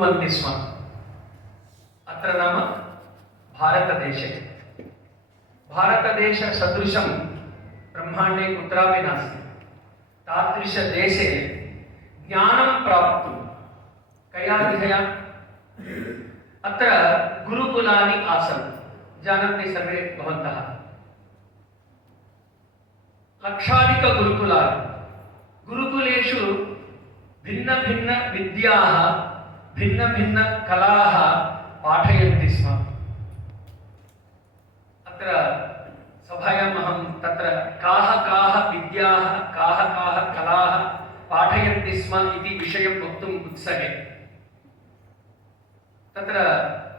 कुर्वन्ति स्म। अत्र नाम भारतदेशे भारतदेशसदृशं ब्रह्माण्डे कुत्रापि नास्ति। तादृशदेशे ज्ञानं प्राप्तुं कया विधया अत्र गुरुकुलानि आसन्। जानन्ति सर्वे भवन्तः। लक्षाधिकगुरुकुलानि। गुरुकुलेषु भिन्न भिन्न विद्याः भिन्न भिन्न कलाः पाठयन्ति स्म। अत्र सभायाम् अहं तत्र काः काः विद्याः काः काः कलाः पाठयन्ति स्म इति विषयं वक्तुम् उत्सहे। तत्र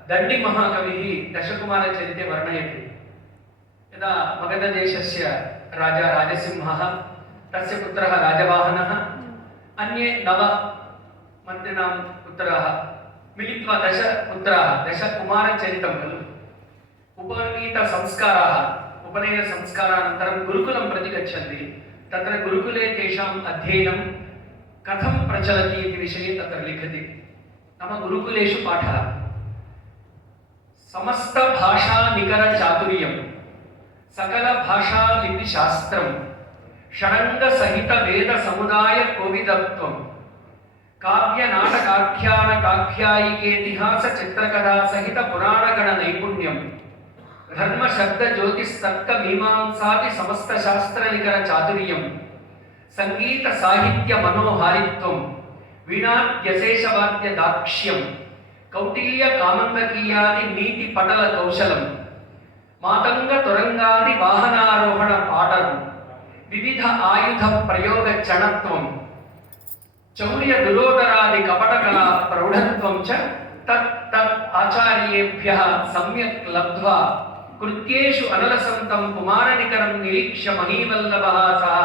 दण्डिमहाकविः दशकुमारचरिते वर्णयति। यदा मगधदेशस्य राजा राजसिंहः, तस्य पुत्रः राजवाहनः, अन्ये 9 मन्त्रिणां पुत्राः मिलित्वा 10 पुत्राः, 10 कुमारचरितं खलु। उपनीतसंस्काराः, उपनयनसंस्कारानन्तरं गुरुकुलं प्रति गच्छन्ति। तत्र गुरुकुले तेषाम् अध्ययनं कथं प्रचलति इति विषये तत्र लिखति। नाम गुरुकुलेषु पाठः समस्तभाषानिकरचातुर्यं सकलभाषालिपिशास्त्रं षडङ्गसहितवेदसमुदायकोविदत्वं काव्यनाटकाख्यानकाख्यायिकेतिहासचित्रकथासहितपुराणगणनैपुण्यं धर्मशब्दज्योतिस्तर्कमीमांसादि समस्तशास्त्रनिकरचातुर्यं सङ्गीतसाहित्यमनोहारित्वं वीणाद्यशेषवाद्यदाक्ष्यं कौटिल्यकामन्दकीयादि नीतिपटलकौशलं मातङ्गतुरङ्गादि वाहनारोहणपाठं विविध आयुध प्रयोग चणत्वं चौर्य दुरोदरादि कपटकला प्रौढत्वं च तत् आचार्येभ्यः सम्यक् लब्ध्वा कृत्येषु अनलसन्तं कुमारनिकरं निरीक्ष्य महीवल्लभः सः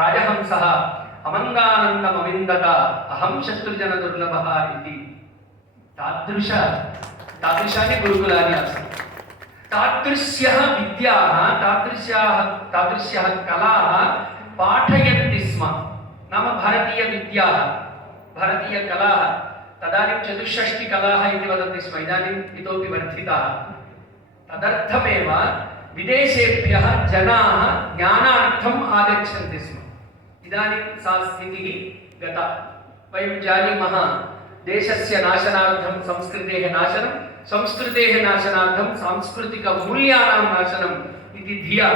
राजहंसः अमङ्गानन्दमविन्दत अहं शत्रुजनदुर्लभः इति। तादृशानि गुरुकुलानि आसन्। तादृश्यः विद्याः तादृश्यः कलाः पाठयन्ति स्म। नाम भारतीयविद्याः भारतीयकलाः तदानीं 64 कलाः इति वदन्ति स्म। इदानीम् इतोपि वर्धिताः। तदर्थमेव विदेशेभ्यः जनाः ज्ञानार्थम् आगच्छन्ति स्म। इदानीं सा स्थितिः गता। वयं जानीमः, देशस्य नाशनार्थं संस्कृतेः नाशनं, संस्कृतेः नाशनार्थं सांस्कृतिकमूल्यानां नाशनम् इति धिया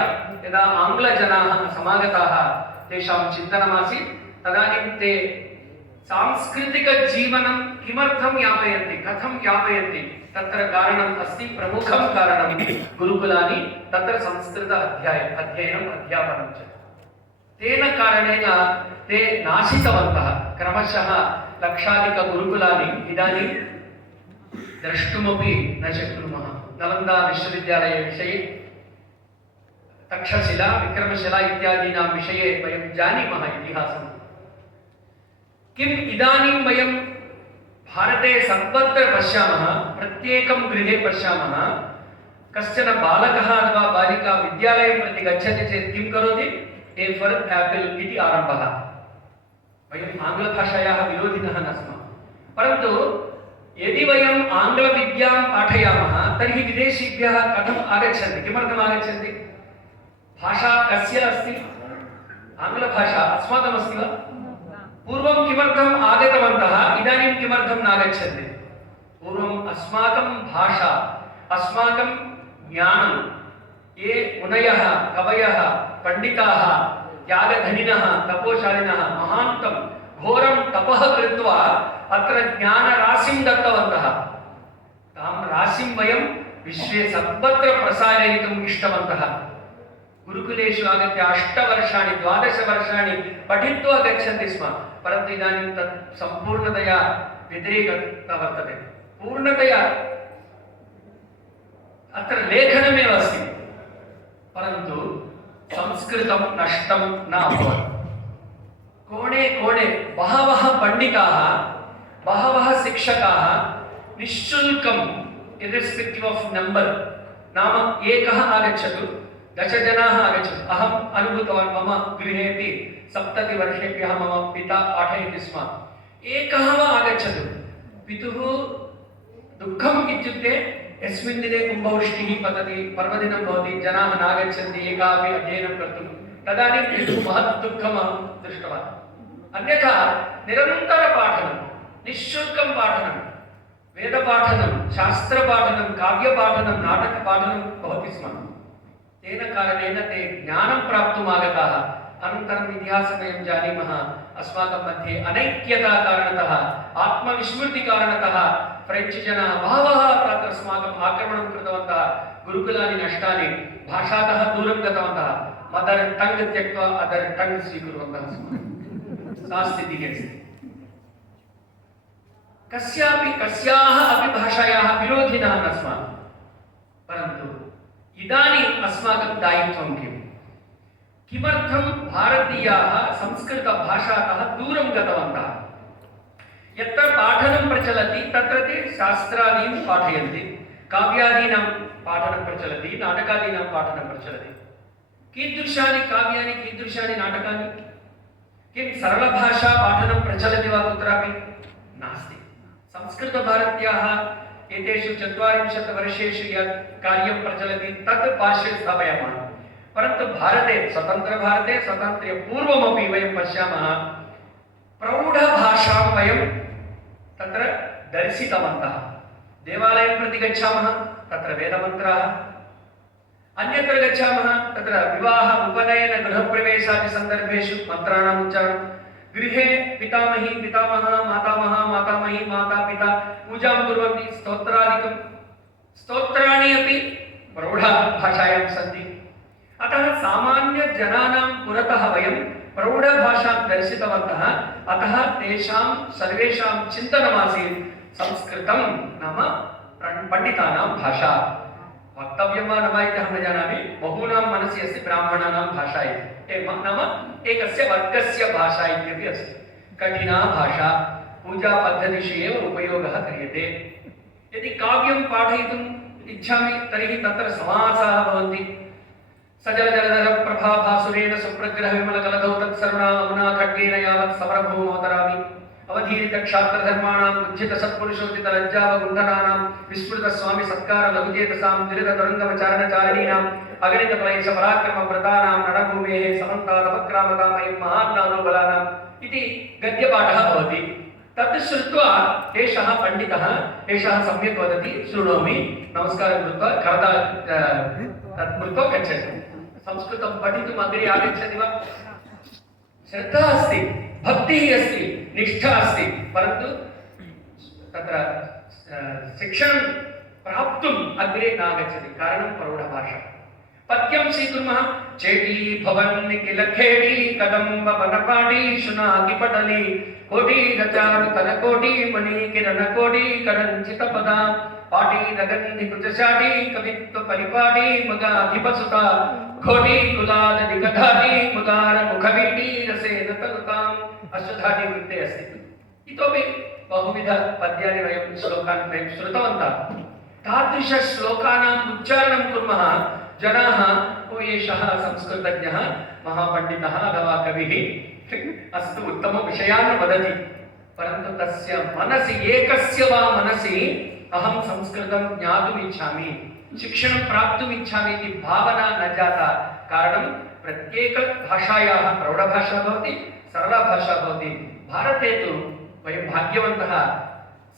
यदा आङ्ग्लजनाः समागताः, तेषां चिन्तनमासीत् तदानीं ते सांस्कृतिकजीवनं किमर्थं यापयन्ति, कथं यापयन्ति, तत्र कारणम् अस्ति, प्रमुखं कारणम् इति गुरुकुलानि, तत्र संस्कृत अध्ययनम् अध्यापनं च। तेन कारणेन ते नाशितवन्तः। क्रमशः लक्षाधिकगुरुकुलानि इदानीं द्रष्टुमपि न शक्नुमः। नालन्दा विश्वविद्यालय विषये, तक्षशिला, विक्रमशिला इत्यादीनां विषये वयं जानीमः इतिहासं। किम् इदानीं वयं भारते सर्वत्र पश्यामः, प्रत्येकं गृहे पश्यामः, कश्चन बालकः अथवा बालिका विद्यालयं प्रति गच्छति चेत् किं करोति? ए फॉर एपल इति आरम्भः। वयम् आङ्ग्लभाषायाः विरोधिनः न स्मः, परन्तु यदि वयम् आङ्ग्लविद्यां पाठयामः तर्हि विदेशीभ्यः कथम् आगच्छन्ति, किमर्थम् आगच्छन्ति? भाषा कस्य अस्ति? आङ्ग्लभाषा अस्माकमस्ति वा? पूर्वं किमर्थम् आगतवन्तः, इदानीं किमर्थं नागच्छन्ति? पूर्वम् अस्माकं भाषा, अस्माकं ज्ञानं ये मुनयः, कवयः, पण्डिताः, त्यागधनिनः, तपोशालिनः महान्तं घोरं तपः कृत्वा अत्र ज्ञानराशिं दत्तवन्तः। तां राशिं वयं विश्वे सर्वत्र प्रसारयितुम् इष्टवन्तः। गुरुकुलेषु आगत्य 8 वर्षाणि 12 वर्षाणि पठित्वा गच्छन्ति स्म, परन्तु इदानीं तत् सम्पूर्णतया व्यतिरेकता वर्तते। पूर्णतया अत्र लेखनमेव अस्ति, परन्तु संस्कृतं नष्टं न अभवत्। कोणे कोणे बहवः पण्डिताः, बहवः शिक्षकाः निःशुल्कम्, इर्रेस्पेक्टिव् आफ् नम्बर्, नाम एकः आगच्छतु, 10 जनाः आगच्छतु। अहम् अनुभूतवान्, मम गृहेपि 70 वर्षेभ्यः मम पिता पाठयति स्म। एकः वा आगच्छतु, पितुः दुःखम् इत्युक्ते यस्मिन् दिने कुम्भवृष्टिः पतति पर्वदिनं भवति जनाः नागच्छन्ति एकापि अध्ययनं कर्तुं तदानीं पितुः महत् दुःखम् अहं दृष्टवान् अन्यथा निरन्तरपाठनं निःशुल्कं पाठनं वेदपाठनं शास्त्रपाठनं काव्यपाठनं नाटकपाठनं भवति स्म तेन कारणेन ते ज्ञानं प्राप्तुम् आगताः अनन्तरम् इतिहासं वयं जानीमः अस्माकं मध्ये अनैक्यता कारणतः आत्मविस्मृतिकारणतः फ्रेञ्च् जनाः बहवः तत्र अस्माकम् आक्रमणं कृतवन्तः गुरुकुलानि नष्टानि भाषातः दूरं गतवन्तः मदर् टङ्ग् त्यक्त्वा अदर् टङ्ग् स्वीकुर्वन्तः स्मः सा स्थितिः अस्ति कस्याः अपि भाषायाः विरोधिनः न स्मः परन्तु इदानीम् अस्माकं दायित्वं किमर्थं भारतीयाः संस्कृतभाषातः दूरं गतवन्तः यत्र पाठनं प्रचलति तत्र ते शास्त्रादीन् पाठयन्ति काव्यादीनां पाठनं प्रचलति नाटकादीनां पाठनं प्रचलति कीदृशानि काव्यानि कीदृशानि नाटकानि किं सरलभाषा पाठनं प्रचलति वा कुत्रापि नास्ति संस्कृतभारत्याः एतेषु 40 वर्षेषु यत् कार्यं प्रचलति तत् पार्श्वे स्थापयामः परन्तु भारते स्वतन्त्रभारते स्वातन्त्र्यपूर्वमपि वयं पश्यामः प्रौढभाषां वयं तत्र दर्शितवन्तः देवालयं प्रति गच्छामः तत्र वेदमन्त्राः अन्यत्र गच्छामः तत्र विवाह उपनयन गृहप्रवेशादि सन्दर्भेषु मन्त्राणाम् उच्चारणं गृहे पितामही पितामहः मातामहः मातामही माता पिता पूजां कुर्वन्ति स्तोत्रादिकं स्तोत्राणि अपि प्रौढभाषायां सन्ति अतः सामान्यजनानां पुरतः वयं प्रौढभाषां दर्शितवन्तः अतः तेषां सर्वेषां चिन्तनमासीत् संस्कृतं नाम पण्डितानां भाषा वक्तव्यं वा न वा इति अहं न जानामि बहूनां मनसि अस्ति ब्राह्मणानां भाषा इति नाम एकस्य वर्गस्य भाषा इत्यपि अस्ति कठिना भाषा पूजापद्धतिषु एव उपयोगः क्रियते यदि काव्यं पाठयितुम् इच्छामि तर्हि तत्र समासाः भवन्ति सजलजलधर प्रभाभासुरेण सुप्रग्रह विमलकलधौ तत्सर्वणा अमुना खड्गेन यावत् समरभूमोतरामि अवधीरितक्षात्रधर्माणां उज्झितसत्पुरुषोचितलज्जावगुण्ठनानां विस्मृतस्वामि सत्कार लघुचेतसां दुरिततुरङ्गमचारणचारिणीनाम् अगणितक्लेशपराक्रमव्रतानां रणभूमेः समन्तादपक्रामतामयीं महान्नानोबलानाम् इति गद्यपाठः भवति तत् श्रुत्वा एषः पण्डितः एषः सम्यक् वदति शृणोमि नमस्कारं कृत्वा करदा तत् कृत्वा गच्छति संस्कृतं पठितुम् अग्रे आगच्छति वा श्रद्धा अस्ति भक्तिः अस्ति निष्ठा अस्ति परन्तु तत्र शिक्षणं प्राप्तुम् अग्रे नागच्छति कारणं प्रौढभाषा पद्यं स्वीकुर्मः चेटी भवन् किल खेटी कदम्ब वनपाटी शुनाकि पटली कोटी गचारु तनकोटी मणि किरण कोटी करञ्चित पदा पाटी नगन्धि कुचशाटी कवित्व परिपाटी मगाधिपसुता घोटी कुलाल निगधाटी मुदार मुखवीटी रसेन तनुताम् अश्वधाटी वृत्ते अस्ति इतोपि बहुविध पद्यानि वयं श्लोकान् वयं श्रुतवन्तः तादृश श्लोकानाम् उच्चारणं कुर्मः जनाः ओ एषः संस्कृतज्ञः महापण्डितः अथवा कविः अस्तु उत्तमविषयान् वदति परन्तु तस्य मनसि एकस्य वा मनसि अहं संस्कृतं ज्ञातुम् इच्छामि शिक्षणं प्राप्तुम् इच्छामि इति भावना न जाता कारणं प्रत्येकभाषायाः प्रौढभाषा भवति सरलभाषा भवति भारते तु वयं भाग्यवन्तः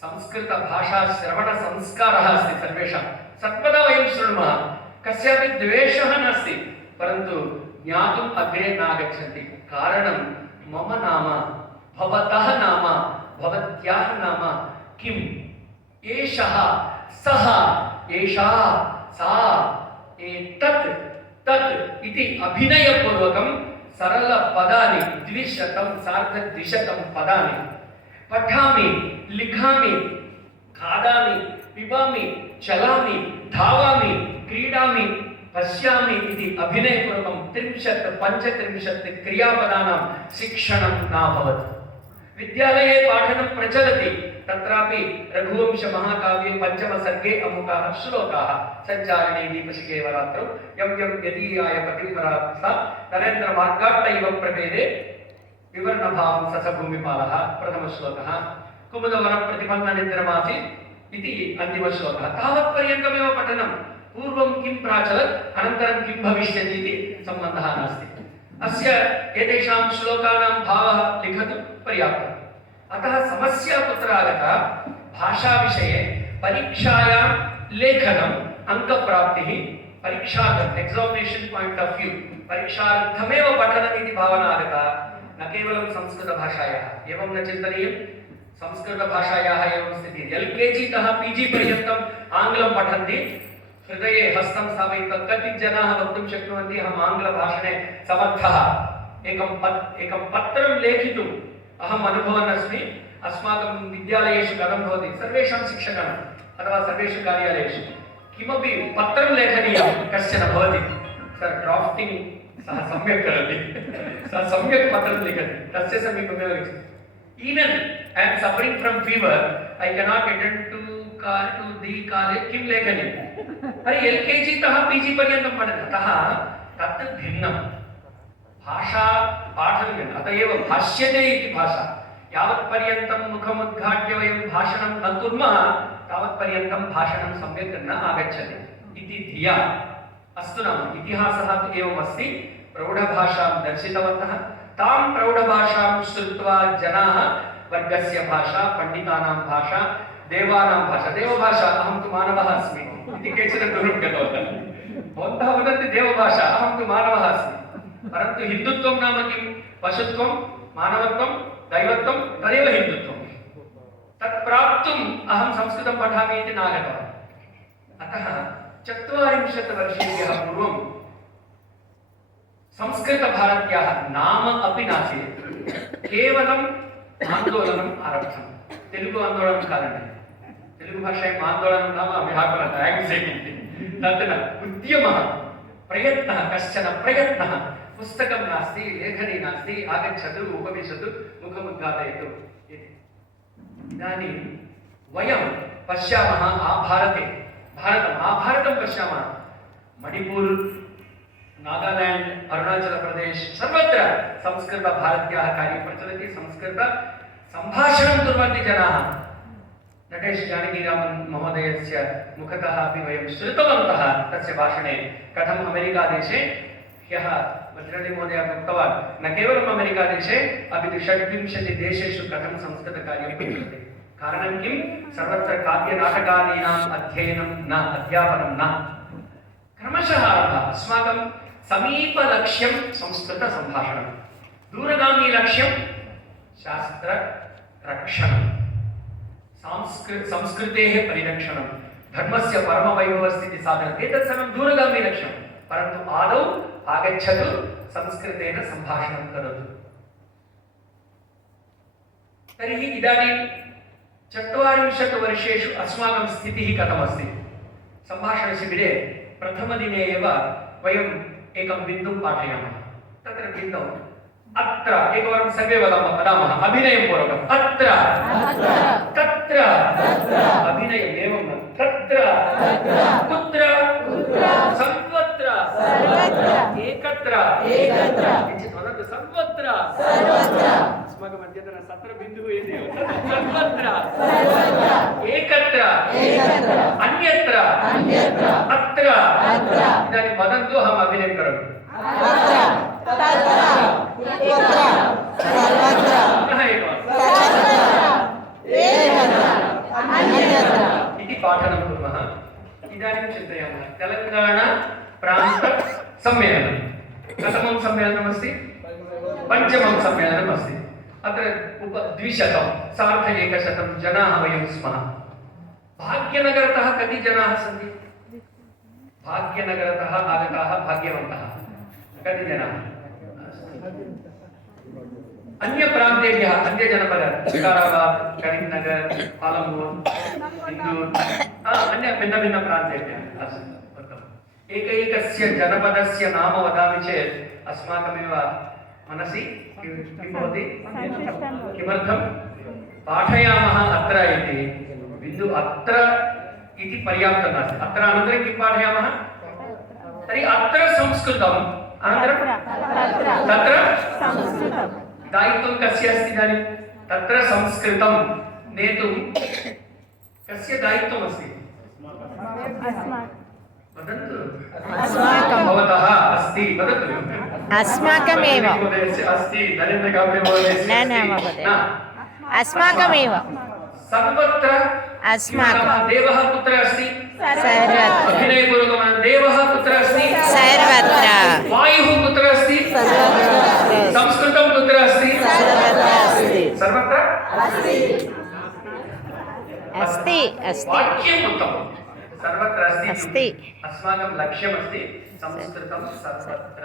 संस्कृतभाषाश्रवणसंस्कारः अस्ति सर्वेषां सर्वदा वयं शृणुमः कस्यापि द्वेषः नास्ति परन्तु ज्ञातुम् अग्रे नागच्छन्ति कारणं मम नाम भवतः नाम भवत्याः नाम किम् एषः सः एषा सा एतत् तत् इति अभिनयपूर्वकं सरलपदानि 200 सार्धद्विशतं पदानि पठामि लिखामि खादामि पिबामि चलामि धावामि क्रीडामि पश्यामि इति अभिनयपूर्वकं 30-35 क्रियापदानां शिक्षणं नाभवत् विद्यालये पाठनं प्रचलति तत्रापि रघुवंशमहाकाव्ये पञ्चमसर्गे अमुकाः श्लोकाः सञ्चारिणे दीपशिखे वरात्रौ यं यं यदीयाय पतिर्वरात्सा नरेन्द्रमार्गाट्टैव प्रभेदे विवर्णभावं ससभूमिपालः प्रथमश्लोकः कुमुदवरप्रतिपन्ननिद्रमासीत् इति अन्तिमश्लोकः। तावत्पर्यन्तमेव पठनं। पूर्वं किं प्राचलत् अनन्तरं किं भविष्यति इति सम्बन्धः नास्ति। अस्य एतेषां श्लोकानां भावः लिखतु पर्याप्तम्। अतः समस्या कुत्र आगता? भाषाविषये परीक्षायां लेखनम् अङ्कप्राप्तिः परीक्षार्थम् एग्जामिनेशन् पायिण्ट् आफ् व्यू परीक्षार्थमेव पठनम् इति भावना आगता। न केवलं संस्कृतभाषायाः एवं न चिन्तनीयं। संस्कृतभाषायाः एवं स्थितिः। LKG तः PG पर्यन्तम् आङ्ग्लं पठन्ति। हृदये हस्तं स्थापयित्वा कति जनाः वक्तुं शक्नुवन्ति अहम् आङ्ग्लभाषणे समर्थः। एकं पत्रं लेखितुम् अहम् अनुभवन् अस्मि। अस्माकं विद्यालयेषु कथं भवति, सर्वेषां शिक्षकाणाम् अथवा सर्वेषु कार्यालयेषु किमपि पत्रं लेखनीयं कश्चन भवति, सर ड्राफ्टिंग सः सम्यक् करोति, सः सम्यक् पत्रं लिखति, तस्य समीपमेव गच्छति। Even I am suffering from fever, I cannot attend to the college. किं लेखनीयम्? अरे LKG तः PG पर्यन्तं पठति। अतः तत् भिन्नं। भाषा पाठनीयम्। अतः एव भाष्यते इति भाषा। यावत्पर्यन्तं मुखमुद्घाट्य वयं भाषणं न कुर्मः तावत्पर्यन्तं भाषणं सम्यक् न आगच्छति इति धिया। अस्तु नाम इतिहासः तु एवमस्ति। प्रौढभाषां दर्शितवन्तः। तां प्रौढभाषां श्रुत्वा जनाः वर्गस्य भाषा, पण्डितानां भाषा, देवानां भाषा, देवभाषा अहं तु मानवः अस्मि इति केचन गुरुं गतवन्तः। भवन्तः वदन्ति देवभाषा, अहं तु मानवः अस्मि। परन्तु हिन्दुत्वं नाम किं? पशुत्वं, मानवत्वं, दैवत्वं, तदेव हिन्दुत्वं। तत् प्राप्तुम् अहं संस्कृतं पठामि इति नागतवान्। अतः 40 वर्षेभ्यः पूर्वं संस्कृतभारत्याः नाम अपि नासीत्। केवलम् आन्दोलनम् आरब्धं। तेलुगु आन्दोलनं कारणेन। तेलुगु भाषायाम् आन्दोलनं नाम व्याकरणम् इति। तत् न उद्यमः, प्रयत्नः, कश्चन प्रयत्नः। पुस्तकं नास्ति, लेखनी नास्ति, आगच्छतु, उपविशतु, मुखमुद्घाटयतु इति। इदानीं वयं पश्यामः आभारते, आभारतं पश्यामः। मणिपुर, नागालैंड, अरुणाचल प्रदेश सर्वत्र संस्कृतभारत्याः कार्यं प्रचलति। संस्कृत सम्भाषणं कुर्वन्ति जनाः। नटेश जानकीरामन् महोदयस्य मुखतः अपि वयं श्रुतवन्तः तस्य भाषणे कथम् अमेरिकादेशे ह्यः वज्रली महोदयः उक्तवान्, न केवलम् अमेरिकादेशे अपि तु 26 देशेषु कथं संस्कृतकार्यं प्रचलति। कारणं किं? सर्वत्र काव्यनाटकादीनाम् अध्ययनं न, अध्यापनं न। क्रमशः अस्माकं समीपलक्ष्यं संस्कृतसम्भाषणं, दूरगामी लक्ष्यं शास्त्ररक्षणं, संस्कृतेः परिरक्षणं, धर्मस्य परमवैभवस्थितिसाधनम्। एतत् सर्वं दूरगामी लक्ष्यं। परन्तु आदौ आगच्छतु, संस्कृतेन सम्भाषणं करोतु। तर्हि इदानीं 40 वर्षेषु अस्माकं स्थितिः कथमस्ति? सम्भाषणशिबिरे प्रथमदिने एव वयम् एकं बिन्दुं पाठयामः। तत्र बिन्दौ अत्र एकवारं सर्वे वदामः अभिनयपूर्वकम्। अत्र, तत्र, अभिनयम् एवं न। तत्र, कुत्र, सर्वत्र, एकत्र, किञ्चित् वदतु, सर्वत्र। अस्माकम् अद्यतन सत्र बिन्दुः एव सर्वत्र, एकत्र, अन्यत्र, अत्र। इदानीं वदन्तु, अहम् अभिनयं करोमि। इति पाठनं कुर्मः। इदानीं चिन्तयामः, तेलङ्गाणा प्रान्त सम्मेलनं कथमं सम्मेलनमस्ति? पञ्चमं सम्मेलनमस्ति। अत्र 200 सार्ध 100 जनाः वयं स्मः। भाग्यनगरतः कति जनाः सन्ति? भाग्यनगरतः आगताः भाग्यवन्तः कति जनाः? अन्यप्रान्तेभ्यः, अन्यजनपद विकाराबाद्, करींनगर्, पालम्बूर्, इन्दूर्, अन्य भिन्नभिन्नप्रान्तेभ्यः एकैकस्य जनपदस्य नाम वदामि चेत् अस्माकमेव मनसि किं भवति? किमर्थं पाठयामः अत्र इति? बिन्दु अत्र इति पर्याप्तं नास्ति। अत्र अनन्तरं किं पाठयामः? तर्हि अत्र संस्कृतम्, अनन्तरं तत्र संस्कृतं। दायित्वं कस्य अस्ति इदानीं? तत्र संस्कृतं, नेतुं कस्य दायित्वमस्ति? वदन्तु। भवतः अस्ति, वदतु। अस्माकमेव। अस्ति, नरेन्द्र काब्रे महोदयस्य महोदय अस्माकमेव। सर्वत्र अस्माकं देवः कुत्र अस्ति? सर्वत्र। अभिनयपूर्वकं देवः कुत्र अस्ति? सर्वत्र। वायुः कुत्र अस्ति? सर्वत्र। संस्कृतं कुत्र अस्ति? सर्वत्र अस्ति। सर्वत्र अस्ति अस्ति। वाक्यम् उत्तमं। सर्वत्र अस्ति। अस्माकं लक्ष्यमस्ति संस्कृतं सर्वत्र।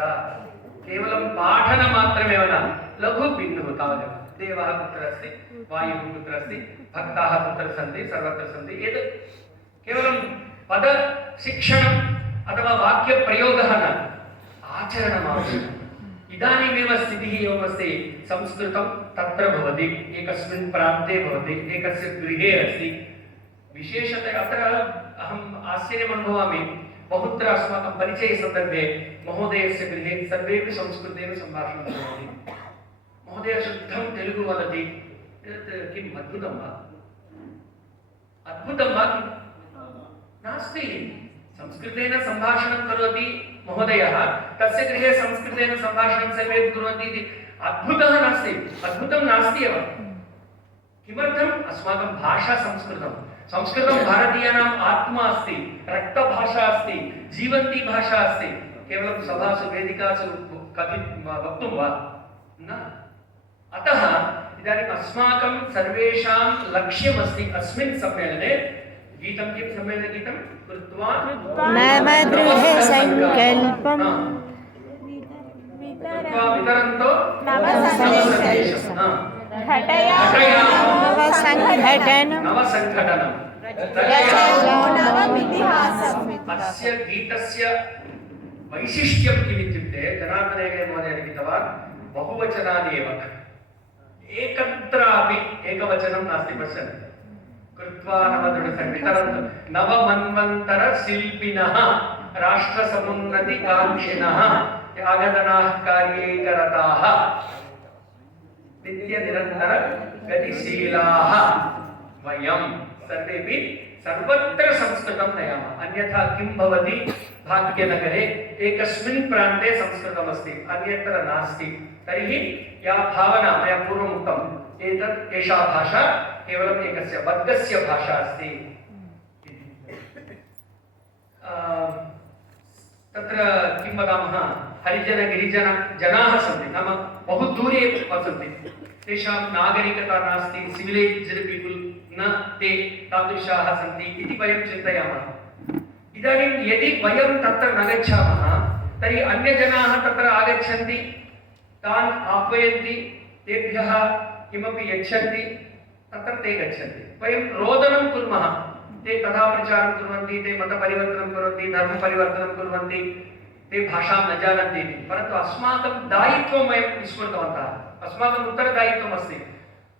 केवलं पाठनमात्रमेव न, लघुबिन्दुः तावदेव। देवः कुत्र अस्ति, वायुः कुत्र अस्ति, भक्ताः कुत्र सन्ति, सर्वत्र सन्ति। एतत् केवलं पदशिक्षणम् अथवा वाक्यप्रयोगः न, आचरणम् आवश्यकम्। इदानीमेव स्थितिः एवमस्ति, संस्कृतं तत्र भवति, एकस्मिन् प्रान्ते भवति, एकस्य गृहे अस्ति। विशेषतया अत्र अहम् आश्चर्यम् अनुभवामि, बहुत्र अस्माकं परिचयसन्दर्भे महोदयस्य गृहे सर्वेपि संस्कृतेन सम्भाषणं कुर्वन्ति। महोदय शुद्धं तेलुगु वदति, किम् अद्भुतं वा? अद्भुतं वा? नास्ति। संस्कृतेन सम्भाषणं करोति महोदयः, तस्य गृहे संस्कृतेन सम्भाषणं सर्वे कुर्वन्ति इति अद्भुतः नास्ति, अद्भुतं नास्ति एव। किमर्थम्? अस्माकं भाषा संस्कृतं। संस्कृतं भारतीयानाम् आत्मा अस्ति, रक्तभाषा अस्ति, जीवन्ती भाषा अस्ति। केवलं सभासु वेदिकासु वक्तुं वा न। अतः इदानीम् अस्माकं सर्वेषां लक्ष्यमस्ति अस्मिन् सम्मेलने गीतं, किं सम्मेलनगीतं कृत्वा नवगृहे सङ्कल्पं वितरन्तो नवसङ्घटनं। अस्य गीतस्य वैशिष्ट्यं किमित्युक्ते, जनार्दन हेगडे महोदयः लिखितवान्, बहुवचनानि एव, एकत्रापि एकवचनं नास्ति। पश्यन्तु, कृत्वा नवदृढसङ्कल्पं नवमन्वन्तरशिल्पिनः राष्ट्रसमुन्नतिकाङ्क्षिणः त्यागदनाः कार्यैकरताः नित्यनिरन्तर गतिशीलाः वयं सर्वेपि सर्वत्र संस्कृतं नयामः। अन्यथा किं भवति? भाग्यनगरे एकस्मिन् प्रान्ते संस्कृतमस्ति, अन्यत्र नास्ति। तर्हि या भावना मया पूर्वम् उक्तम्, एषा भाषा केवलम् एकस्य वर्गस्य भाषा अस्ति। तत्र किं वदामः, हरिजन गिरिजन जनाः सन्ति, नाम बहु दूरे वसन्ति, तेषां नागरिकता नास्ति, सिविलैज्ड् पीपुल् न ते तादृशाः सन्ति इति वयं चिन्तयामः। इदानीं यदि वयं तत्र न गच्छामः तर्हि अन्यजनाः तत्र आगच्छन्ति, तान् आह्वयन्ति, तेभ्यः किमपि यच्छन्ति, तत्र ते गच्छन्ति। वयं रोदनं कुर्मः, ते तथा प्रचारं कुर्वन्ति, ते मतपरिवर्तनं कुर्वन्ति, धर्मपरिवर्तनं कुर्वन्ति, ते भाषां न जानन्ति। परन्तु अस्माकं दायित्वं वयं विस्मृतवन्तः। अस्माकम् उत्तरदायित्वमस्ति,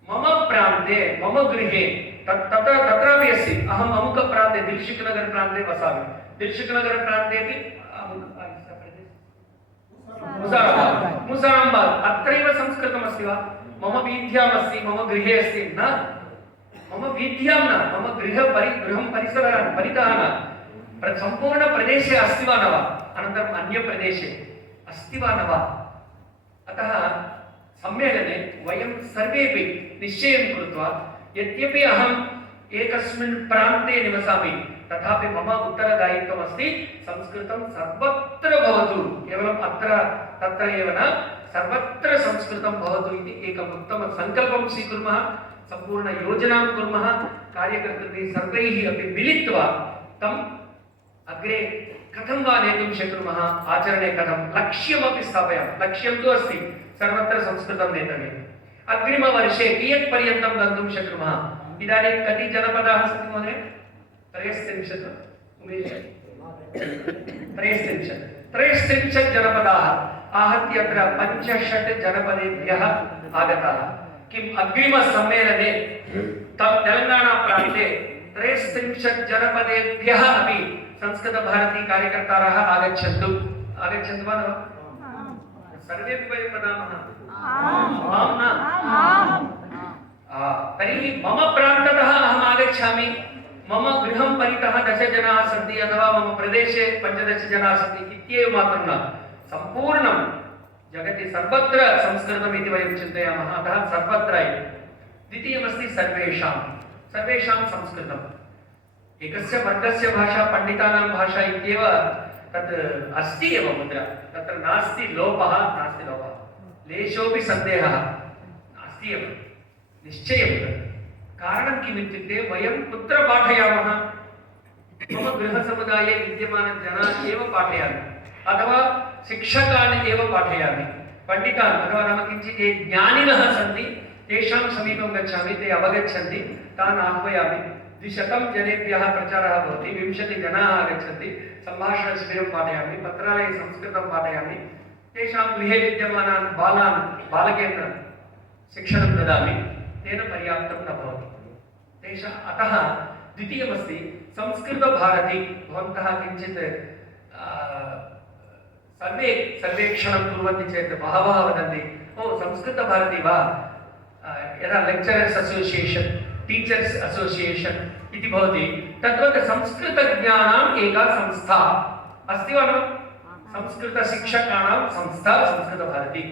मम प्रान्ते, मम गृहे तत्रापि अस्ति। अहम् अमुकप्रान्ते, दिल्शुक्नगर् प्रान्ते वसामि, दिल्शुक्नगर् प्रान्तेपि मुसाराबाद्, अत्रैव संस्कृतमस्ति वा? मम वीथ्याम् अस्ति, मम गृहे अस्ति न, मम वीथ्यां न, मम गृहं परिसरः परितः न, सम्पूर्णप्रदेशे अस्ति वा न वा, अनन्तरम् अन्यप्रदेशे अस्ति वा न वा। अतः सम्मेलने वयं सर्वेपि निश्चयं कृत्वा, यद्यपि अहम् एकस्मिन् प्रान्ते निवसामि, तथापि मम उत्तरदायित्वमस्ति संस्कृतं सर्वत्र भवतु, केवलम् अत्र तत्र एव न, सर्वत्र संस्कृतं भवतु इति एकम् उत्तमं सङ्कल्पं स्वीकुर्मः, सम्पूर्णयोजनां कुर्मः, कार्यकर्तृभिः सर्वैः अपि मिलित्वा तम् अग्रे कथं वा नेतुं शक्नुमः, आचरणे कथं, लक्ष्यमपि स्थापयामः। लक्ष्यं तु अस्ति सर्वत्र संस्कृतं नेतव्यम्। अग्रिमवर्षे कियत् पर्यन्तं गन्तुं शक्नुमः? इदानीं कति जनपदाः सन्ति महोदय? 33 जनपदाः आहत्य अत्र 65 जनपदेभ्यः आगताः। किम् अग्रिमसम्मेलने तेलङ्गाणा प्रान्ते 33 जनपदेभ्यः अपि संस्कृतभारती कार्यकर्तारः आगच्छन्तु वा न वा? सर्वेपि वयं वदामः आम् न? तर्हि मम प्रान्ततः अहम् आगच्छामि, मम गृहं परितः 10 जनाः सन्ति अथवा मम प्रदेशे 15 जनाः सन्ति इत्येव मात्रं न, सम्पूर्णं जगति सर्वत्र संस्कृतम् इति वयं चिन्तयामः, अतः सर्वत्र एव। द्वितीयमस्ति सर्वेषां संस्कृतम्। एकस्य वर्गस्य भाषा पण्डितानां भाषा इत्येव तत् अस्ति एव मुद्रा, तत्र नास्ति लोपः, लेशोऽपि सन्देहः नास्ति एव, निश्चयं। कारणं किम् इत्युक्ते वयं कुत्र पाठयामः? मम गृहसमुदाये विद्यमानजनान् एव पाठयामि अथवा शिक्षकान् एव पाठयामि, पण्डितान् अथवा नाम किञ्चित् ये ज्ञानिनः सन्ति तेषां समीपं गच्छामि, ते अवगच्छन्ति, तान् आह्वयामि। 200 जनेभ्यः प्रचारः भवति, 20 जनाः आगच्छन्ति, सम्भाषणशिबिरं पाठयामि, पत्रालये संस्कृतं पाठयामि, तेषां गृहे विद्यमानान् बालान् बालकेन्द्रं शिक्षणं ददामि, तेन पर्याप्तं न भवति तेषां। अतः द्वितीयमस्ति संस्कृतभारती। भवन्तः किञ्चित् सर्वेक्षणं कुर्वन्ति चेत् बहवः वदन्ति, ओ संस्कृतभारती वा, यदा लेक्चरर्स् असोसियेशन्, टीचर्स् असोसियेशन् इति भवति, तद्वत् संस्कृतज्ञानाम् एका संस्था अस्ति वा न? संस्कृतशिक्षकाणां संस्था संस्कृतभारती,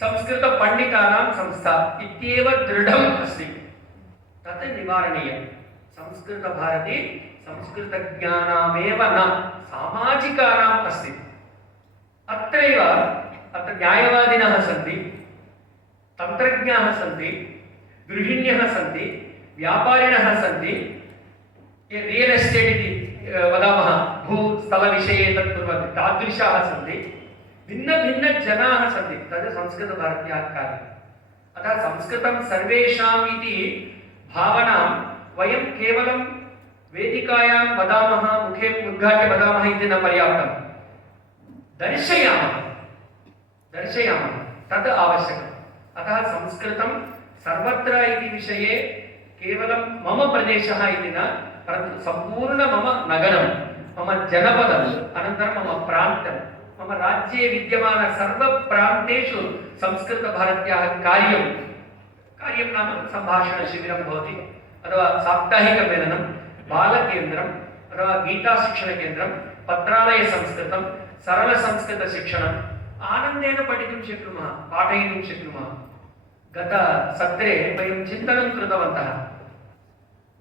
संस्कृतपण्डितानां संस्था इत्येव दृढम् अस्ति। तत् निवारणीयं। संस्कृतभारती संस्कृतज्ञानामेव न, सामाजिकानाम् अस्ति। अत्र न्यायवादिनः सन्ति, तन्त्रज्ञाः सन्ति, गृहिण्यः सन्ति, व्यापारिणः सन्ति, ये रियल् एस्टेट् इति वदामः, भूस्थलविषये तत् कुर्वन्ति, तादृशाः सन्ति, भिन्नभिन्नजनाः सन्ति। तद् संस्कृतभारत्याः कार्यम्। अतः संस्कृतं सर्वेषाम् इति भावनां वयं केवलं वेदिकायां वदामः, मुखे उद्घाट्य वदामः इति न पर्याप्तं, दर्शयामः, तद् आवश्यकम्। अतः संस्कृतं सर्वत्र इति विषये केवलं मम प्रदेशः इति न, परन्तु सम्पूर्ण मम नगरं, मम जनपदम्, अनन्तरं मम प्रान्तं, मम राज्ये विद्यमान सर्वप्रान्तेषु संस्कृतभारत्याः कार्यं नाम सम्भाषणशिबिरं भवति, अथवा साप्ताहिकमेलनं, बालकेन्द्रम् अथवा गीताशिक्षणकेन्द्रं, पत्रालयसंस्कृतं, सरलसंस्कृतशिक्षणम्, आनन्देन पठितुं शक्नुमः, पाठयितुं शक्नुमः। गतसत्रे वयं चिन्तनं कृतवन्तः,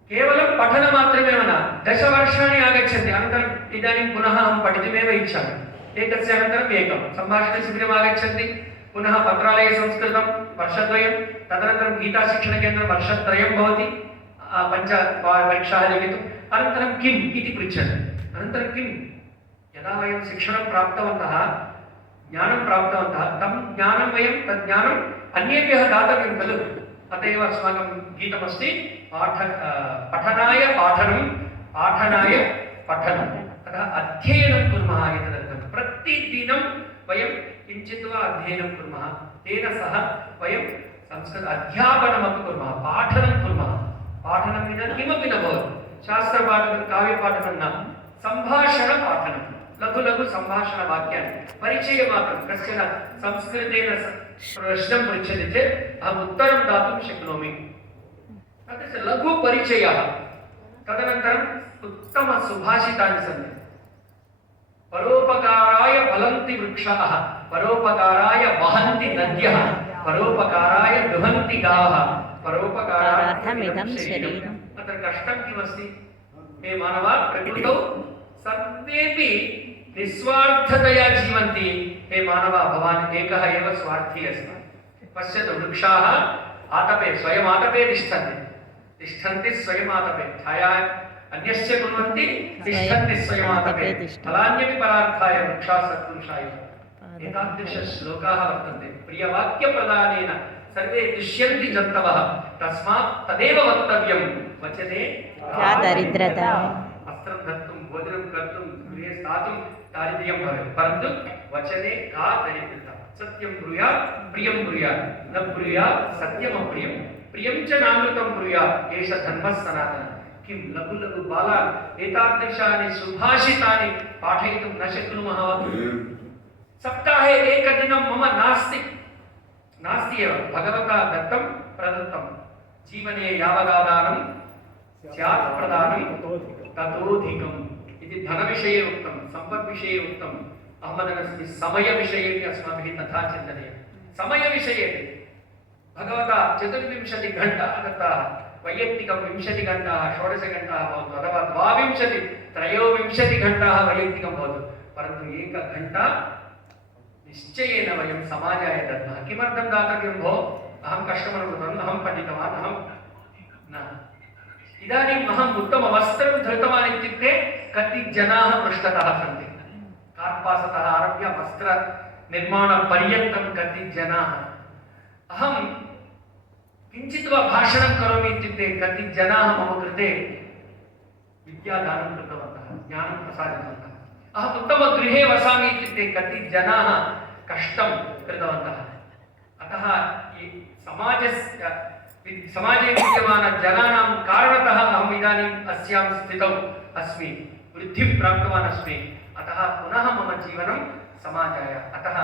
केवलं पठनमात्रमेव न, 10 वर्षाणि आगच्छन्ति, अनन्तरम् इदानीं पुनः अहं पठितुमेव इच्छामि, एकस्य अनन्तरम् एकं सम्भाषणशिबिरम् आगच्छन्ति, पुनः पत्रालये संस्कृतं वर्षद्वयं, तदनन्तरं गीताशिक्षणकेन्द्रं वर्षत्रयं भवति, 5 परीक्षाः लिखितुम्, अनन्तरं किम् इति पृच्छन्ति। अनन्तरं किं? यदा वयं शिक्षणं प्राप्तवन्तः, ज्ञानं प्राप्तवन्तः, तं ज्ञानं वयं तद् ज्ञानम् अन्येभ्यः दातव्यं खलु। अत एव अस्माकं गीतमस्ति, पठनाय पाठनं, पाठनाय पठनम्। अतः अध्ययनं कुर्मः इति दत्तं। प्रतिदिनं वयं किञ्चित् वा अध्ययनं कुर्मः, तेन सह वयं संस्कृत अध्यापनमपि कुर्मः, पाठनं कुर्मः। पाठनं विना किमपि न भवति, शास्त्रपाठनं, काव्यपाठनं न, सम्भाषणपाठनं, लघु सम्भाषणवाक्यानि, परिचयमात्रं। कश्चन संस्कृतेन प्रश्नं पृच्छति चेत् अहम् उत्तरं दातुं शक्नोमि, तस्य लघुपरिचयः। तदनन्तरम् उत्तमसुभाषितानि सन्ति, परोपकाराय फलन्ति वृक्षाः, परोपकाराय वहन्ति नद्यः, परोपकाराय दुहन्ति गावः, परोपकारार्थमिदं शरीरम्। अत्र कष्टं किमस्ति? हे मानव, प्रकृतौ सर्वेपि निस्वार्थतया जीवन्ति। हे मानव, भवान् एकः एव स्वार्थी अस्ति। पश्यतु, वृक्षाः आतपे, स्वयम् आतपे तिष्ठन्ति स्वयम् आतपे, छाया अन्यस्य कुर्वन्ति, तिष्ठन्ति स्वयम् आतपे, फलान्यपि परार्थाय वृक्षाः सत्पुरुषाय। एतादृशश्लोकाः वर्तन्ते। प्रियवाक्यप्रदानेन सर्वे तुष्यन्ति जन्तवः, तस्मात् तदेव वक्तव्यं। वचने का दरिद्रता, वस्त्रं धर्तुं, भोजनं कर्तुं, गृहे स्थातुं दारिद्र्यं भवेत्, परन्तु वचने का दरिद्रता। सत्यं ब्रूयात्, प्रियं ब्रूयात्, न ब्रूयात् सत्यमप्रियं, प्रियं च नामृतं ब्रूयात्, एष धर्मः सनातनः। किं लघु बालान् एतादृशानि सुभाषितानि पाठयितुं न शक्नुमः वा? सप्ताहे एकदिनं मम नास्ति एव, भगवता दत्तं प्रदत्तं। जीवने यावदादानं स्यात् प्रदानं ततोऽधिकम् इति धनविषये उक्तं, सम्पद्विषये उक्तम्। अहमदनस्मि समयविषये अस्माभिः तथा चिन्तनीयं। समयविषये भगवता 24 घण्टाः दत्ताः, वैयक्तिकं 20 घण्टाः, 16 घण्टाः भवतु अथवा 22 23 घण्टाः वैयक्तिकं भवतु, परन्तु 1 घण्टा निश्चयेन वयं समाजाय दद्मः। किमर्थं दातव्यं भो? अहं कष्टम् अनुभूतवान्, अहं पठितवान्, अहं न। इदानीम् अहम् उत्तमवस्त्रं धृतवान् इत्युक्ते कति जनाः पृष्ठतः सन्ति, कार्पासतः आरभ्य वस्त्रनिर्माणपर्यन्तं कति जनाः। अहं किञ्चित् वा भाषणं करोमि इत्युक्ते कति जनाः मम कृते विद्यादानं कृतवन्तः, ज्ञानं प्रसादितवन्तः। अहम् उत्तमगृहे वसामि इत्युक्ते कति जनाः कष्टं कृतवन्तः। अतः समाजे विद्यमानजनानां कारणतः अहम् इदानीम् अस्यां स्थितौ अस्मि, वृद्धिं प्राप्तवान् अस्मि। अतः पुनः मम जीवनं समाजाय। अतः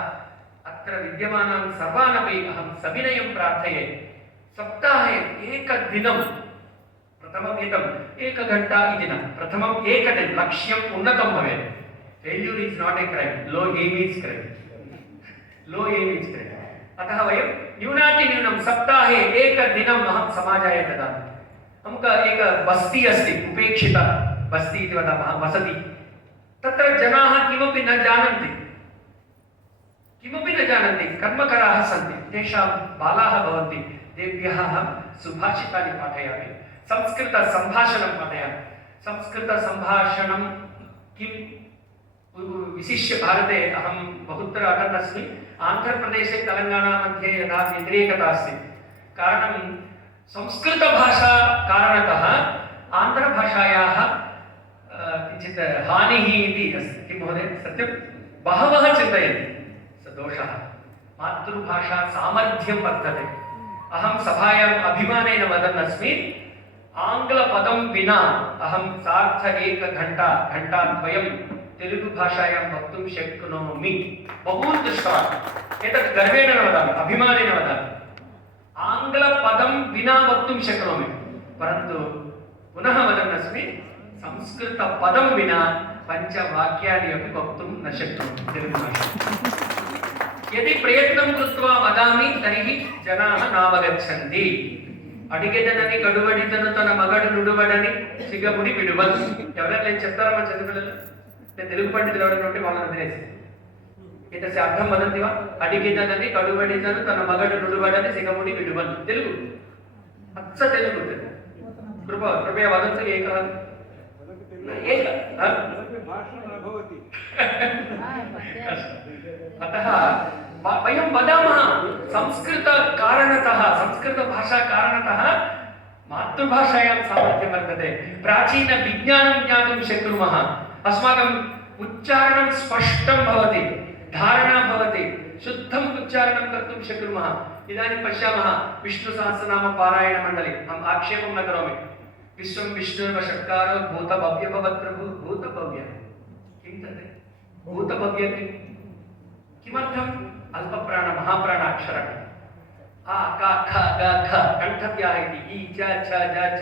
अत्र विद्यमानान् सर्वानपि अहं सविनयं प्रार्थये, सप्ताहे एकदिनं, प्रथमम् एकम् 1 घण्टा इति न, प्रथमम् एकदिनं लक्ष्यम् उन्नतं भवेत्। Failure is not a crime, low aim is crime, low aim is crime. अतः वयं न्यूनातिन्यूनं सप्ताहे एकदिनम् अहं समाजाय ददामि। अमुक एक बस्ती अस्ति, उपेक्षिता बस्ती इति वदामः, वसति। तत्र जनाः किमपि न जानन्ति, कर्मकराः सन्ति, तेषां बालाः भवन्ति, तेभ्यः अहं सुभाषितानि पाठयामि, संस्कृतसम्भाषणं पाठयामि। संस्कृतसम्भाषणं किं विशिष्य भारते अहं बहुत्र अटन् अस्मि। आन्ध्रप्रदेशे तेलङ्गाणा मध्ये यदा व्यतिरेकता अस्ति, कारणं संस्कृतभाषा कारणतः आन्ध्रभाषायाः किञ्चित् हानिः इति अस्ति। किं महोदय सत्यं? बहवः चिन्तयन्ति स दोषः। मातृभाषा सामर्थ्यं वर्तते। अहं सभायाम् अभिमानेन वदन् अस्मि, आङ्ग्लपदं विना अहं सार्ध 1 घण्टाद्वयं तेलुगुभाषायां वक्तुं शक्नोमि। बहून् दृष्टवान्, एतत् गर्वेण न वदामि, अभिमानेन वदामि। आङ्ग्लपदं विना वक्तुं शक्नोमि, परन्तु पुनः वदन् अस्मि, संस्कृतपदं विना 5 वाक्यानि अपि वक्तुं न शक्नोमि तेलुगुभाषायां। यदि प्रयत्नं कृत्वा वदामि तर्हि जनाः नावगच्छन्ति। అడిగేదనని గడువడితను తన మగడు నుడువడని సిగముడి విడువల్. ఎవరైనా నేను చెప్తారా మన చదువుపిల్లలు? నేను తెలుగు పండితులు ఎవరైనా ఉంటే వాళ్ళని వదిలేసి ఏతస్య అర్థం వదంతివా? అడిగేదనని గడువడితను తన మగడు నుడువడని సిగముడి విడువల్. తెలుగు అచ్చ తెలుగు కృపయా వదంతు ఏకः अतः वयं वदामः संस्कृतकारणतः, संस्कृतभाषाकारणतः मातृभाषायां सामर्थ्यं वर्तते। प्राचीनविज्ञानं ज्ञातुं शक्नुमः। अस्माकम् उच्चारणं स्पष्टं भवति, धारणा भवति, शुद्धम् उच्चारणं कर्तुं शक्नुमः। इदानीं पश्यामः विष्णुसहस्रनाम पारायणमण्डले, अहम् आक्षेपं न करोमि, विश्वं विष्णुर्वषट्कारो भूतभव्य भवत्प्रभु। भूतभव्य किं तत्? भूतभव्य किमर्थम्? अल्पप्राण महाप्राणाक्षरः आ का ख ग ख कण्ठव्याः इति इ च छ ज छ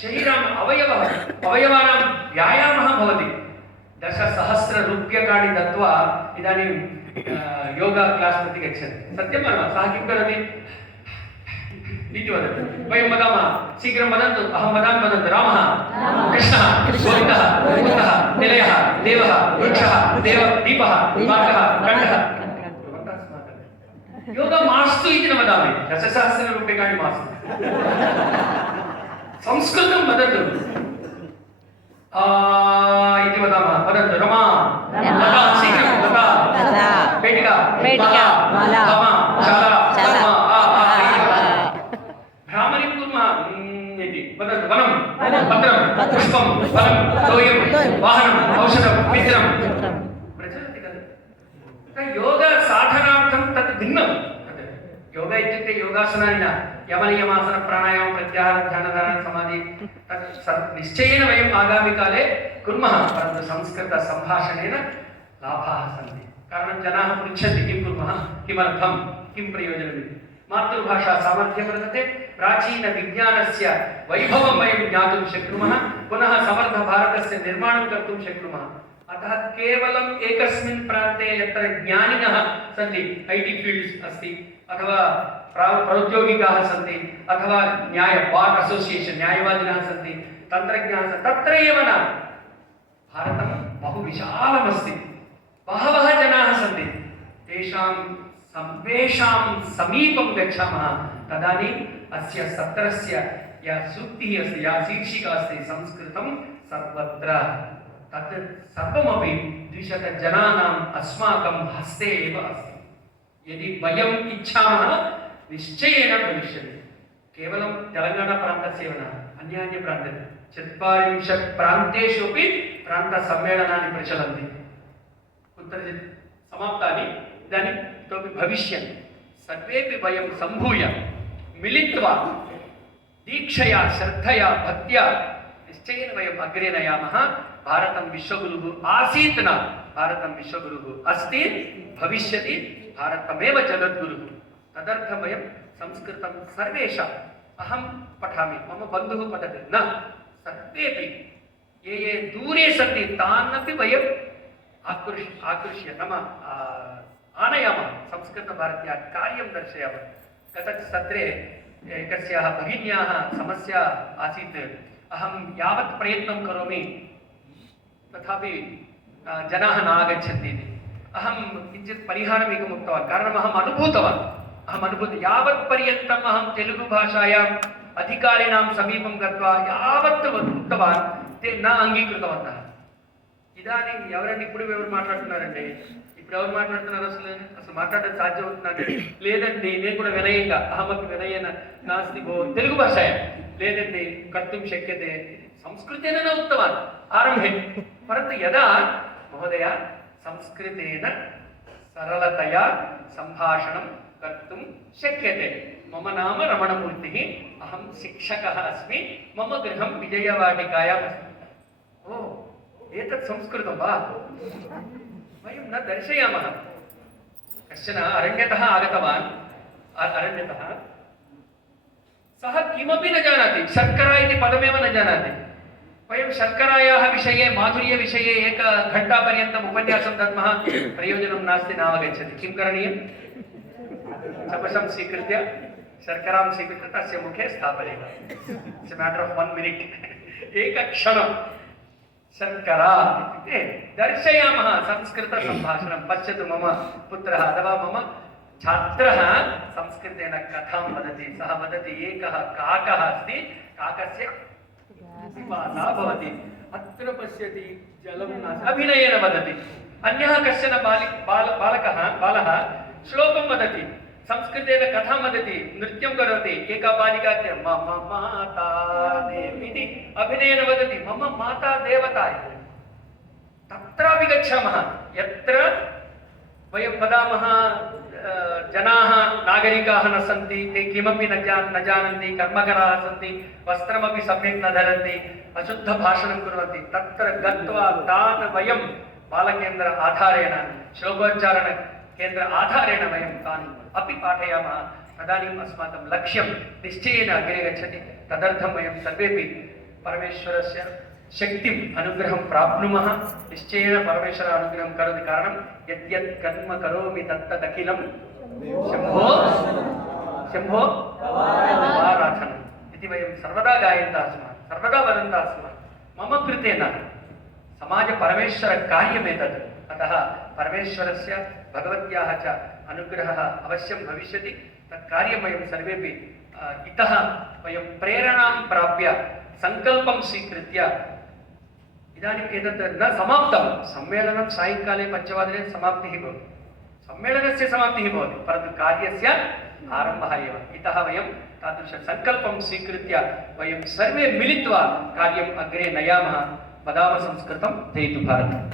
शरीरम् अवयवानां व्यायामः भवति। 10,000 रूप्यकाणि दत्वा इदानीं योगा क्लास् प्रति गच्छति। सत्यं वा? सः किं करोति इति वदति। वयं वदामः, शीघ्रं वदन्तु, अहं वदामि, वदन्तु। रामः, कृष्णः, गोविन्दः, भूतः, निलयः, देवः, वृक्षः, दीपः, मार्गः, खण्डः। योगा मास्तु इति न वदामि, 10,000 रूप्यकाणि मास्तु। संस्कृतं वदतु इति वदामः, वदन्तु। रमा, लता, शीघ्रं लता, पेटिका, माला, गमा, शाला, गमा, भ्रामरीं कुर्मः इति वदन्तु। वनं, पत्रं, पुष्पं, फलं, तोयं, वाहनम्, औषधं, मित्रं प्रचलति खलु। योग साधनार्थं तत् भिन्नं। योग इत्युक्ते योगासनानि न, यमनियमासन प्राणायाम प्रत्याहार ध्यानधारण समाधि तत् निश्चयेन वयम् आगामिकाले कुर्मः। परन्तु संस्कृतसम्भाषणेन लाभाः सन्ति। कारणं जनाः पृच्छन्ति, किं कुर्मः, किमर्थं, किं प्रयोजनम्। मातृभाषा सामर्थ्यं वर्तते, प्राचीनविज्ञानस्य वैभवं वयं ज्ञातुं शक्नुमः, पुनः समर्थभारतस्य निर्माणं कर्तुं शक्नुमः। अतः केवलम् एकस्मिन् प्रान्ते यत्र ज्ञानिनः सन्ति, IT फील्ड्स् अस्ति अथवा प्रौद्योगिकाः सन्ति अथवा बार् असोसियेशन् न्यायवादिनः सन्ति, तन्त्रज्ञाः तत्र एव न, भारतं बहु विशालमस्ति, बहवः जनाः सन्ति, तेषां सर्वेषां समीपं गच्छामः, तदानीम् अस्य सत्रस्य या सूक्तिः अस्ति, या शीर्षिका अस्ति, संस्कृतं सर्वत्र, तत् सर्वमपि 200 जनानाम् अस्माकं हस्ते एव अस्ति। यदि वयम् इच्छामः निश्चयेन भविष्यति। केवलं तेलङ्गाणाप्रान्तस्य न, अन्यान्य प्रान्ते 40 प्रान्तेषु अपि प्रान्तसम्मेलनानि प्रचलन्ति। कुत्रचित् समाप्तानि, इदानीम् इतोपि भविष्यन्ति। सर्वेपि वयं सम्भूय मिलित्वा दीक्षया श्रद्धया भक्त्या निश्चयेन वयम् अग्रे नयामः। भारतं विश्वगुरुः आसीत् न, भारतं विश्वगुरुः अस्ति, भविष्यति, भारतमेव जगद्गुरुः। तदर्थं वयं संस्कृतं सर्वेषाम्, अहं पठामि, मम बन्धुः पठति न, सर्वेपि ये दूरे सन्ति तानपि वयम् आकृष्य नाम आनयामः, संस्कृतभारत्या कार्यं दर्शयामः। गतसत्रे एकस्याः भगिन्याः समस्या आसीत्, अहं यावत् प्रयत्नं करोमि तथापि जनाः न आगच्छन्ति इति। अहं किञ्चित् परिहारम् एकम् उक्तवान्, कारणम् अहम् अनुभूतवान्, यावत् पर्यन्तम् अहं तेलुगुभाषायाम् अधिकारिणां समीपं गत्वा यावत् उक्तवान्, ते न अङ्गीकृतवन्तः। ఇదానీం ఎవరండి ఇప్పుడు ఎవరు మాట్లాడుతున్నారండి, ఇప్పుడు ఎవరు మాట్లాడుతున్నారు, అసలు మాట్లాడడం సాధ్యమవుతుందండి, లేదండి నేను కూడా వినయంగా అహమపి వినయేన నాస్తి భో తెలుగు భాషాయ లేదండి కర్తుం శక్యతే సంస్కృతేన న ఉక్తవాన్ ఆరంభే, పరంతు యదా మహోదయ సంస్కృతేన సరళతయా సంభాషణం కర్తుం శక్యతే, మమ నామ రమణమూర్తిः, అహం శిక్షకः अस्मि, మమ గృహం విజయవాటికాయాం अस्ति। ఓ एतत् संस्कृतं वा, वयं न दर्शयामः। कश्चन अरण्यतः आगतवान्, अरण्यतः सः किमपि न जानाति, शर्करा इति पदमेव न जानाति। वयं शर्करायाः विषये माधुर्यविषये 1 घण्टापर्यन्तम् उपन्यासं दद्मः, प्रयोजनं नास्ति, नावगच्छति। किं करणीयं, चमसं स्वीकृत्य शर्करां स्वीकृत्य तस्य मुखे स्थापनीयम्। It's a matter of 1 minute, एकक्षणं शर्करा इत्युक्ते दर्शयामः संस्कृतसम्भाषणं। पश्यतु मम पुत्रः अथवा मम छात्रः संस्कृतेन कथां वदति, सः वदति एकः काकः अस्ति, काकस्य पिपासा भवति, अत्र पश्यति जलं नास्ति, अभिनयेन वदति। अन्यः कश्चन बालः श्लोकं वदति, संस्कृतेन कथां वदति, नृत्यं करोति, एका बालिका मम माता देवी इति अभिनयेन वदति, मम माता देवता। तत्रापि गच्छामः यत्र वयं वदामः जनाः नागरिकाः न सन्ति, ते किमपि न जानन्ति, कर्मकराः सन्ति, वस्त्रमपि सम्यक् न धरन्ति, अशुद्धभाषणं कुर्वन्ति, तत्र गत्वा तान् वयं बालकेन्द्र आधारेण, श्लोकोच्चारण केन्द्र आधारेण वयं तान् अपि पाठयामः। तदानीम् अस्माकं लक्ष्यं निश्चयेन अग्रे गच्छति। तदर्थं वयं सर्वेपि परमेश्वरस्य शक्तिम् अनुग्रहं प्राप्नुमः। निश्चयेन परमेश्वर अनुग्रहं करोति, कारणं यद्यत् कर्म करोमि तत्तदखिलं शम्भो शम्भो आराधनम् इति वयं सर्वदा गायन्तः स्मः, सर्वदा वदन्तः स्मः। मम कृते न, समाज परमेश्वर कार्यमेतत्। अतः परमेश्वरस्य भगवत्याः च अनुग्रहः अवश्यं भविष्यति। तत् कार्यं वयं सर्वेपि इतः वयं प्रेरणां प्राप्य सङ्कल्पं स्वीकृत्य, इदानीम् एतत् न समाप्तं, सम्मेलनं सायङ्काले 5:00 समाप्तिः भवति, सम्मेलनस्य समाप्तिः भवति, परन्तु कार्यस्य आरम्भः एव। इतः वयं तादृशसङ्कल्पं स्वीकृत्य वयं सर्वे मिलित्वा कार्यम् अग्रे नयामः। वदामः संस्कृतं जयतु भारतम्।